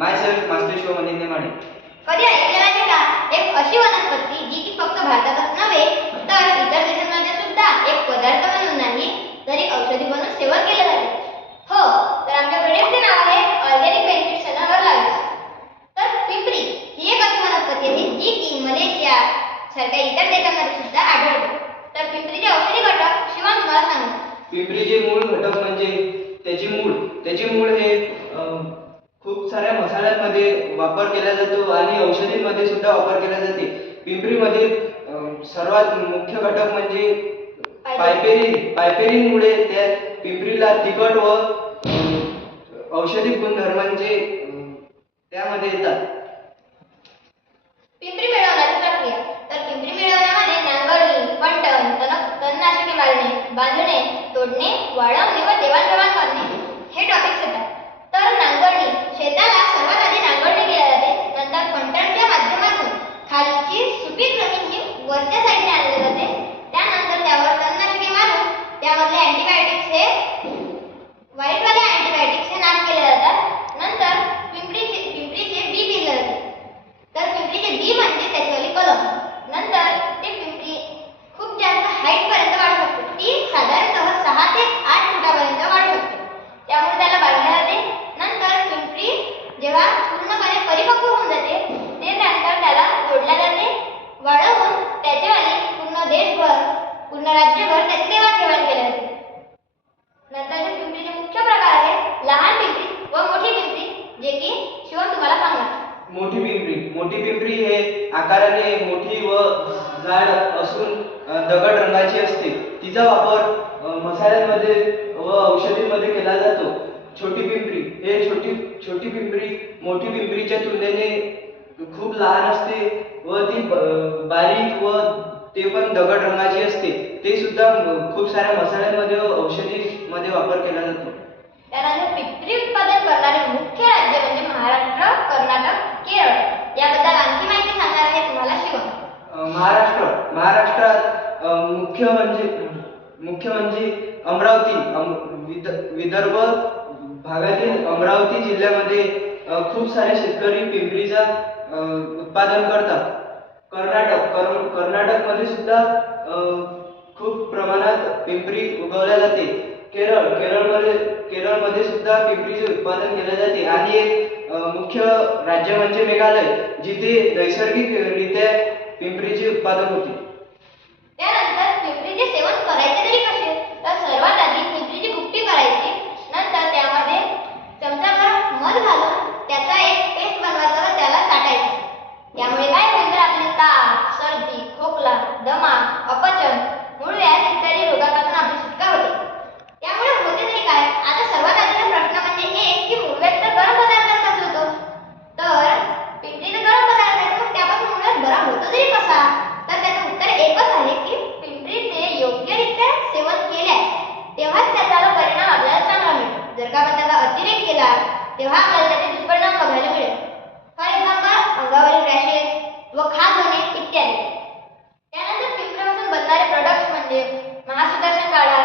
माय self master Shiv मनिंदे Mane. कधी ऐकलेला आहे का एक अशी वनस्पती जी की फक्त भारतातच नव्हे तर इतर देशांमध्ये सुद्धा एक पदार्थ म्हणून नाही तर एक औषधी म्हणून सेवन केले जाते. हो, तर आमच्या प्रोडक्टचे नाव आहे ऑर्गॅनिक बेनिफिट्स सनफ्लावर. तर पिंपरी ही एक अशी वनस्पती आहे जी की मलेशिया सारख्या इतर देशांमध्ये सुद्धा आढळते. तर पिंपरीचे औषधी घटक शिवान तुम्हाला सांगू. पिंपरीचे मूळ घटक म्हणजे त्याचे मूळ हे खूप साऱ्या मसाल्यांमध्ये वापर केला जातो आणि औषधींमध्ये सुद्धा वापर केला जाते. पिंपरीमध्ये सर्वात मुख्य घटक म्हणजे पायपेरिनमुळे त्या पिंपरीला तिखट व औषधी गुणधर्मांचे त्यामध्ये येतात. पिंपरी मिळवण्याची प्रक्रिया. तर पिंपरी मिळवण्यामध्ये नांगरणी, फंटण, तणनाशके मारणे, बांधणे, तोडणे, वाळवणे व देवाणघेवाण करणे हे टॉपिक्स येतात. तर नांगरणी, शेताला सर्वात आधी नांगरणी केली जाते. नंतर फंटणच्या माध्यमातून खालची सुपीक जमीन ही वरच्या साईडने आणली जाते. त्यानंतर त्यावर तणनाशके मारून त्यामधले अँटीबायोटिक्स हे व्हाईटवाले अँटीबायोटिक्स हे नाश केले जातात. नंतर पिंपरीचे बी पेरले जाते. तर पिंपरीचे बी म्हणजे त्याच्यावाली कलम. नंतर ते पिंपरी खूप जास्त हाईट पर्यंत वाढू शकते. ती साधारणतः 6 ते 8 फुटापर्यंत वाढू शकते. त्यामुळे त्याला बांधले जाते. नंतर पिंपरी जेव्हा पूर्णपणे परिपक्व होऊन जाते ते नंतर त्याला तोडल्या जाते. वाळवून त्याच्यावाली पूर्ण देशभर पूर्ण राज्यभर त्याची देवाणघेवाण केली जाते. नंतरचे पिंपरीचे मुख्य प्रकार आहे लहान पिंपरी व मोठी पिंपरी जे की शिवम तुम्हाला सांगणार. मोठी पिंपरी हे आकाराने मोठी व जाड असून दगड रंगाची असते. तिचा वापर मसाल्यांमध्ये व औषधींमध्ये केला जातो. छोटी पिंपरी मोठी पिंपरीच्या तुलनेने खूप लहान असते व ती बारीक व ते पण दगड रंगाची असते. ते सुद्धा खूप साऱ्या मसाल्यांमध्ये व औषधीमध्ये वापर केला जातो. त्यानंतर पिंपरी उत्पादन करणारे मुख्य राज्य म्हणजे महाराष्ट्र, कर्नाटक, केरळ. याबद्दल आणखी माहिती सांगणार आहे तुम्हाला शिवम. महाराष्ट्रात मुख्य म्हणजे अमरावती, विदर्भ भागातील अमरावती जिल्ह्यामध्ये खूप सारे शेतकरी पिंपरीचा उत्पादन करतात. कर्नाटकमध्ये सुद्धा खूप प्रमाणात पिंपरी उगवल्या जाते. केरळमध्ये सुद्धा पिंपरीचे उत्पादन केले जाते. आणि एक मुख्य राज्य म्हणजे मेघालय जिथे नैसर्गिकरित्या पिंपरीचे उत्पादन होते. त्यानंतर पिंपरीचे सेवन करायचे तरी कसे. तर सर्वात आधी पिंपरीची भुकटी करायची. नंतर त्यामध्ये चमचाभर मध घालून त्याचा एक पेस्ट बनवायचा व त्याला चाटायचं. यामुळे काय होईल तर आपले ताप, सर्दी, खोकला, दमा, अपचन, मूळव्याध इत्यादी रोगांपासून आपली सुटका होते. यामुळे होते तरी काय. आता सर्वात आधीचा प्रश्न म्हणजे एक की मूळव्याध तर गरम पदार्थांपासून होतो. तर पिंपरी तर गरम पदार्थ आहे मग त्यापासून मूळव्याध बरा होतो तरी कसा. तर त्याचं उत्तर एकच आहे की पिंपरीचे योग्यरित्या सेवन केल्यास तेव्हाच त्याचा परिणाम आपल्याला चांगला मिळतो. जर का आपण त्याचा अतिरेक केला तेव्हा आपल्याला त्याचे दुष्परिणाम बघायला मिळेल. फॉर एक्झाम्पल अंगावरील रॅशेस व खाज होणे इत्यादी. त्यानंतर पिंपरीपासून बनणारे प्रोडक्ट्स म्हणजे महासुदर्शन काढा,